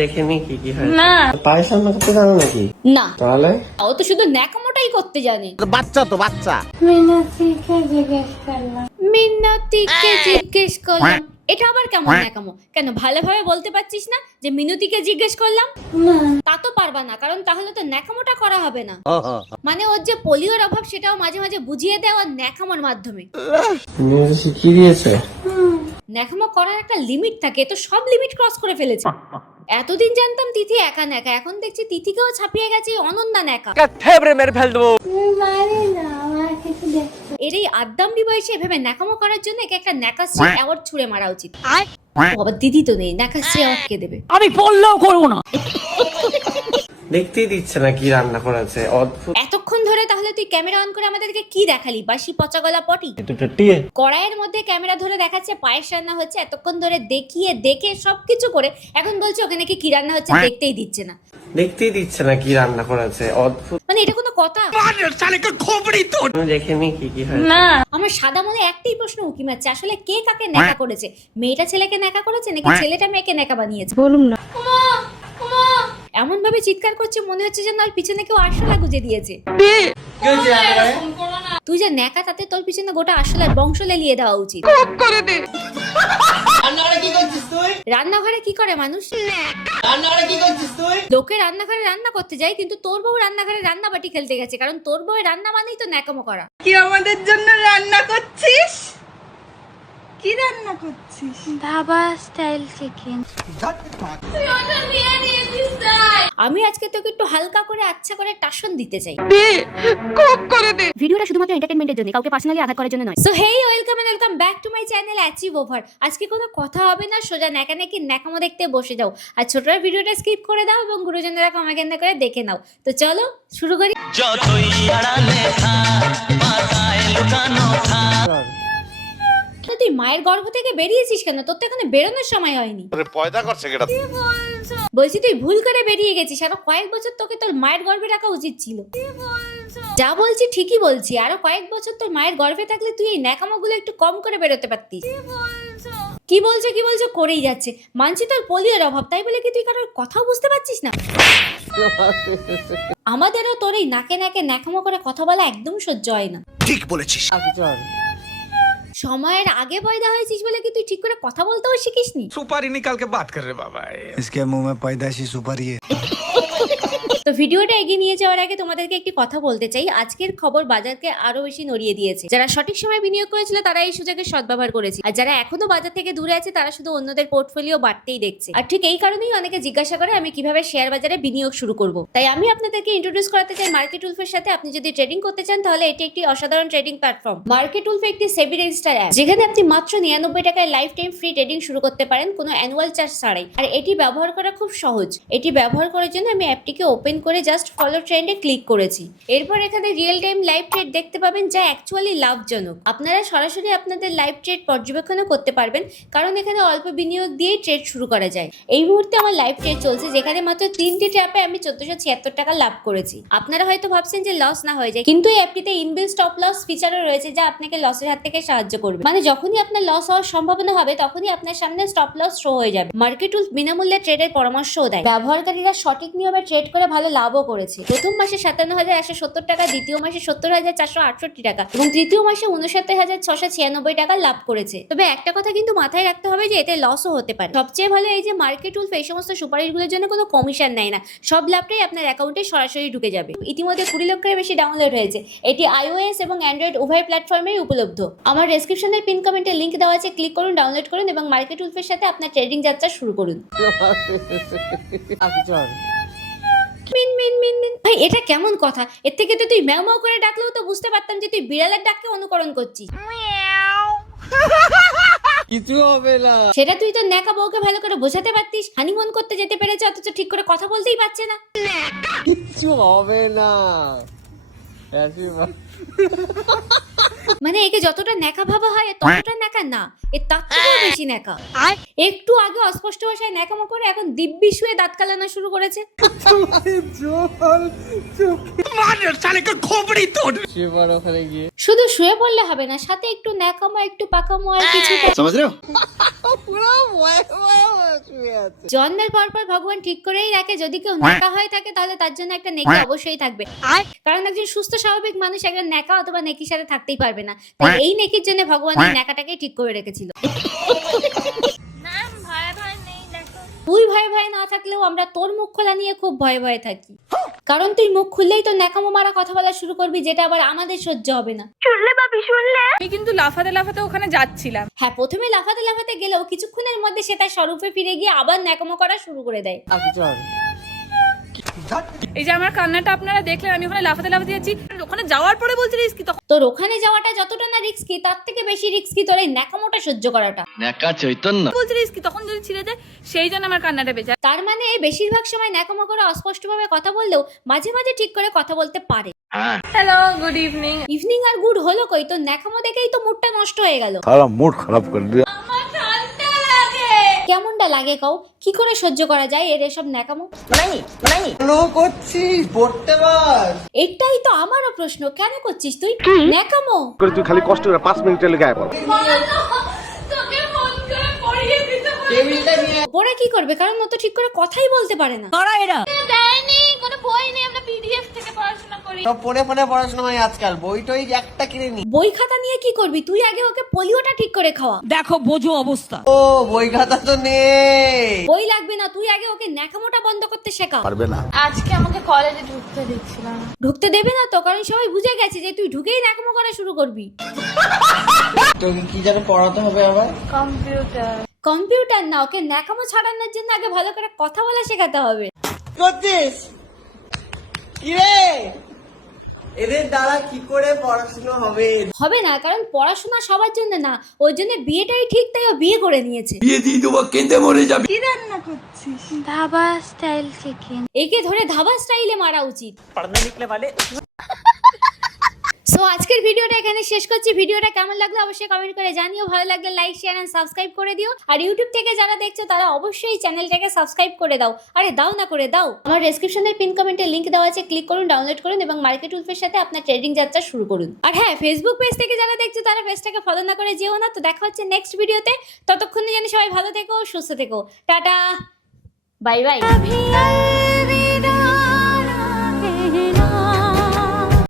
দেখিনি কি কি হয় না পায়েস রান্না করতে জানো নাকি? না তাহলে ও তো শুধু ন্যাকামোটাই করতে জানে। বাচ্চা তো বাচ্চা। মিনতিকে জিজ্ঞেস করলাম, এটা আবার কেমন ন্যাকামো? কেন ভালোভাবে বলতে পারছিস না যে মিনতিকে জিজ্ঞেস করলাম? তা তো পারবা না, কারণ তাহলে তো ন্যাকামোটা করা হবে না। মানে ওর যে পোলিওর অভাব সেটাও মাঝে মাঝে বুঝিয়ে দেওয়া ন্যাকামোর মাধ্যমে। তুমি ওকে শিখিয়ে দিয়েছে? ন্যাকামো করার একটা লিমিট থাকে, তো সব লিমিট ক্রস করে ফেলেছে। এতদিন জানতাম তিথি একা ন্যাকা, এখন দেখছি তিথিকেও ছাপিয়ে গেছে এই অনন্যা ন্যাকা। মেরে ফেল দেবো। এর এই আদ্দামড়ি বয়সে এভাবে ন্যাকামো করার জন্য একে একটা ন্যাকাশ্রী অ্যাওয়ার্ড ছুড়ে মারা উচিত। ও বাবা, দিদি তো নেই, ন্যাকাশ্রী অ্যাওয়ার্ড কে দেবে? আমি বললেও করবো না। দেখতেই দিচ্ছে না কি রান্না করেছে, অদ্ভুত। এতক্ষণ ধরে তাহলে তুই ক্যামেরা অন করে আমাদেরকে কি দেখালি? বাসি পচা গলা পটি। কড়াইয়ের মধ্যে ক্যামেরা ধরে দেখাচ্ছে পায়েস রান্না হচ্ছে, এতক্ষণ ধরে দেখিয়ে দেখে সবকিছু করে এখন বলছে ওখানে কি রান্না হচ্ছে দেখতেই দিচ্ছে না। দেখতেই দিচ্ছে না কি রান্না করেছে, অদ্ভুত। মানে এটা কোনো কথা? তুমি দেখিনি কি কি হয় না, আমার সাদা মনে একটাই প্রশ্ন উকি মারছে, আসলে কে কাকে ন্যাকা করেছে? মেয়েটা ছেলেকে ন্যাকা করেছে নাকি ছেলেটা মেয়েকে ন্যাকা বানিয়েছে? বলুন না। এমন ভাবে চিৎকার করছে মনে হচ্ছে যেন ওর পিছনে কেউ আরশোলা গুজে দিয়েছে। তুই যা ন্যাকা, তাতে তোর পিছনে গোটা আরশোলার বংশ লেলিয়ে দেওয়া উচিত। রান্নাঘরে কি করে মানুষ? লোকে রান্নাঘরে রান্না করতে যায়, কিন্তু তোর বউ রান্নাঘরে রান্না বাটি খেলতে গেছে, কারণ তোর বউ রান্না মানেই তো ন্যাকামো করা। কি আমাদের জন্য রান্না করছিস? কি রান্না করছিস? Dhaba style chicken. আমি আজকে তোকে একটু হালকা করে আচ্ছা করে টাসন দিতে চাই। ভিডিওটা শুধুমাত্র এন্টারটেইনমেন্টের জন্য, কাউকে পার্সোনালি আঘাত করার জন্য নয়। So hey, welcome and welcome back to my channel achieve over. আজকে কোনো কথা হবে না, সোজা ন্যাকানাকি ন্যাকামো দেখতে বসে যাও। আর ছোটরা ভিডিওটা স্কিপ করে দাও এবং গুরুজনেরা কমেন্ট করে দেখে নাও। তো চলো শুরু করি। তুই মায়ের গর্ভ থেকে বেরিয়েছিস কেন? তোর তো এখানে বেরোনোর সময় হয়নি। পয়দা করছে কেটা? বলছি তুই ভুল করে বেরিয়ে গেছিস, আরো কয়েক বছর তোকে তোর মায়ের গর্ভে রাখা উচিত ছিল। যা বলছি ঠিকই বলছি, আরো কয়েক বছর তোর মায়ের গর্ভে থাকলে তুই এই ন্যাকামোগুলো একটু কম করে বেরোতে পারতিস। কি বলছো করেই যাচ্ছে। মানছি তোর পোলিওর অভাব, তাই বলে কি তুই কারোর কথাও বুঝতে পারছিস না? আমাদেরও তোর এই নাকে নাকে ন্যাকামো করে কথা বলা একদম সহ্য হয় না। ঠিক বলেছিস। সময়ের আগে পয়দা হয়েছিস বলে কি তুই ঠিক করে কথা বলতেও শিখিসনি? सुपारी निकाल के बात कर रहे बाबा। इसके मुंह में पैदाइशी सुपारी है। তো ভিডিওটা এগিয়ে নিয়ে যাওয়ার আগে তোমাদেরকে একটি কথা বলতে চাই। আজকের খবর বাজারকে আরো বেশি নড়িয়ে দিয়েছে। যারা সঠিক সময় বিনিয়োগ করেছিল তারা এই সুযোগের সদ্ব্যবহার করেছে, আর যারা এখনো বাজার থেকে দূরে আছে তারা শুধু অন্যদের পোর্টফোলিও বাড়তেই দেখছে। আর ঠিক এই কারণেই অনেকে জিজ্ঞাসা করে আমি কিভাবে শেয়ার বাজারে বিনিয়োগ শুরু করব। তাই আমি আপনাদেরকে ইন্ট্রোডিউস করাতে চাই মার্কেট উলফের সাথে। আপনি যদি ট্রেডিং করতে চান তাহলে এটি একটি অসাধারণ ট্রেডিং প্ল্যাটফর্ম। মার্কেট উলফ একটি সেবি রেজিস্টার্ড অ্যাপ, যেখানে আপনি মাত্র 99 টাকায় লাইফ টাইম ফ্রি ট্রেডিং শুরু করতে পারেন, কোনো অ্যানুয়াল চার্জ ছাড়াই। আর এটি ব্যবহার করা খুব সহজ। এটি ব্যবহার করার জন্য আমি অ্যাপটিকে ওপেন করে জাস্ট ফলো ট্রেন্ডে ক্লিক করেছি। এরপর এখানে রিয়েল টাইম লাইভ ট্রেড দেখতে পাবেন, যা অ্যাকচুয়ালি লাভজনক। আপনারা সরাসরি আপনাদের লাইভ ট্রেড পর্যবেক্ষণও করতে পারবেন, কারণ এখানে অল্প বিনিয়োগ দিয়েই ট্রেড শুরু করা যায়। এই মুহূর্তে আমার লাইভ ট্রেড চলছে, যেখানে মাত্র 3টি ট্র্যাপে আমি 1476 টাকা লাভ করেছি। আপনারা হয়তো ভাবছেন যে লস না হয়ে যায়, কিন্তু এই অ্যাপটিতে ইনবিল্ট স্টপ লস ফিচারও রয়েছে, যা আপনাকে লসের হাত থেকে সাহায্য করবে। মানে যখনই আপনার লস হওয়ার সম্ভাবনা হবে তখনই আপনার সামনে স্টপ লস শো হয়ে যাবে। মার্কেট উলফ বিনামূল্যে ট্রেডের পরামর্শও দেয়। ব্যবহারকারীরা সঠিক নিয়মে ট্রেড করে ভালো লাভও করেছে। প্রথম মাসে 57,170 টাকা, দ্বিতীয় মাসে 70,468 টাকা এবং তৃতীয় মাসে 59,696 টাকা লাভ করেছে। তবে একটা কথা কিন্তু মাথায় রাখতে হবে যে এতে লসও হতে পারে। সবচেয়ে ভালো এই যে মার্কেট উলফ এই সমস্ত সুপারিশগুলোর জন্য কোনো কমিশন নেয় না, সব লাভটাই আপনার অ্যাকাউন্টে সরাসরি ঢুকে যাবে। ইতিমধ্যে 20 লক্ষের বেশি ডাউনলোড হয়েছে। এটি iOS এবং অ্যান্ড্রয়েড উভয় প্ল্যাটফর্মেই উপলব্ধ। আমার ডেসক্রিপশনের পিন কমেন্টে লিংক দেওয়া আছে, ক্লিক করুন, ডাউনলোড করুন এবং মার্কেট উলফের সাথে আপনার ট্রেডিং যাত্রা শুরু করুন। ভাই এটা কেমন কথা? এর থেকে তো তুই ম্যাও ম্যাও করে ডাকলেও তো বুঝতে পারতাম যে তুই বিড়ালের ডাককে অনুকরণ করছিস। কিছু হবে না। সেটা তুই তো ন্যাকা বউকে ভালো করে বোঝাতে পারতিস। হানিমুন করতে যেতে পেরেছে অথচ ঠিক করে কথা বলতেই পারছে না। কিছু হবে না। মানে একে যতটা ন্যাকা ভাবা হয় এর ততটা ন্যাকা না, এর তার থেকেও বেশি ন্যাকা। একটু আগে অস্পষ্ট ভাষায় ন্যাকামো করে এখন দিব্যি শুয়ে দাঁত কালানো শুরু করেছে। শুধু শুয়ে পড়লে হবে না, সাথে একটু ন্যাকামো একটু পাকামো আর কিছুটা। জন্মের পর পর ভগবান ঠিক করেই রাখে যদি কেউ ন্যাকা হয়ে থাকে তাহলে তার জন্য একটা নেকি অবশ্যই থাকবে, কারণ একজন সুস্থ স্বাভাবিক মানুষ একজন ন্যাকা অথবা নেকির সাথে থাকতেই পারবে না। তাই এই নেকির জন্য ভগবান এই ন্যাকাটাকে ঠিক করে রেখেছিল। তুই ভয়ে ভয়ে না থাকলেও আমরা তোর মুখ খোলা নিয়ে খুব ভয়ে ভয়ে থাকি, কারণ তুই মুখ খুললেই তো ন্যাকামো মারা কথা বলা শুরু করবি, যেটা আবার আমাদের সহ্য হবে না। আমি কিন্তু লাফাতে লাফাতে ওখানে যাচ্ছিলাম। হ্যাঁ, প্রথমে লাফাতে লাফাতে গেলেও কিছুক্ষণের মধ্যে সে তার স্বরূপে ফিরে গিয়ে আবার ন্যাকামো করা শুরু করে দেয়। এই যে আমার কান্নাটা আপনারা দেখলেন, আমি ওখানে লাফাতে লাফাতে যাচ্ছি, ওখানে যাওয়ার পরে বলছি রিস্কি, তখন তোর ওখানে যাওয়াটা যতটা না রিস্কি তার থেকে বেশি রিস্কি তোর এই ন্যাকামোটা সহ্য করাটা। বলছি রিস্কি, তখন যদি ছিঁড়ে যায় সেই জন্য আমার কান্নাটা বেজে যায়। তার মানে বেশিরভাগ সময় ন্যাকামো করে অস্পষ্টভাবে কথা বললেও মাঝে মাঝে ঠিক করে কথা বলতে পারে। Hello, good evening. ইভিনিং আর গুড হলো কই, তোর ন্যাকামো দেখেই তো মুডটা নষ্ট হয়ে গেল। सारा मूड खराब कर दिया। কেমনটা লাগে কও, কি করে সহ্য করা যায় এর এসব ন্যাকামো? এটাই তো আমারও প্রশ্ন, কেন করছিস তুই ন্যাকামো? তুই খালি কষ্ট করে 5 মিনিটের লেগে আয় বল। ওরা কি করবে, কারণ ও তো ঠিক করে কথাই বলতে পারে না। ফোনে ফোনে পড়াশোনা হয় আজকাল, বই টই একটা কিনে নি। বই খাতা নিয়ে কি করবি তুই, আগে ওকে পোলিওটা ঠিক করে খাওয়া। দেখো বোঝো অবস্থা। ও বই খাতা তো নেই। বই লাগবে না, তুই আগে ওকে ন্যাকামোটা বন্ধ করতে শেখা। पारबे ना। আজকে আমাকে কলেজে ঢুকতে দিচ্ছিল না। ঢুকতে দেবে না তো, কারণ সবাই বুঝে গেছে যে তুই ঢুকেই ন্যাকামো করা শুরু করবি। তোকে কি যেন পড়াতে হবে আবার? কম্পিউটার। কম্পিউটার না, ওকে ন্যাকামো ছাড়ানোর জন্য আগে ভালো করে কথা বলা শেখাতে হবে। করছিস কি রে? এদের দ্বারা কি করে পড়াশোনা হবে? হবে না, কারণ পড়াশোনা সবার জন্য না, ওর জন্য বিয়েটাই ঠিক, তাই ও বিয়ে করে নিয়েছে। কি রান্না করছিস? Dhaba style chicken. একে ধরে ধাবা স্টাইলে মারা উচিত। সো আজকের ভিডিওটা এখানে শেষ করছি। ভিডিওটা কেমন লাগলো অবশ্যই কমেন্ট করে জানিও, ভালো লাগলে লাইক শেয়ার এন্ড সাবস্ক্রাইব করে দিও। আর ইউটিউব থেকে যারা দেখছো তারা অবশ্যই চ্যানেলটাকে সাবস্ক্রাইব করে দাও। আরে দাও না করে দাও। আমার ডেসক্রিপশনের পিন কমেন্টে লিংক দেওয়া আছে, ক্লিক করুন, ডাউনলোড করুন এবং মার্কেট উলফের সাথে আপনার ট্রেডিং যাত্রা শুরু করুন। আর হ্যাঁ, ফেসবুক পেজ থেকে যারা দেখছো তারা পেজটাকে ফলো না করে যেও না। তো দেখা হচ্ছে নেক্সট ভিডিওতে, ততক্ষণে জানি সবাই ভালো থেকো, সুস্থ থেকো, টাটা, বাই বাই।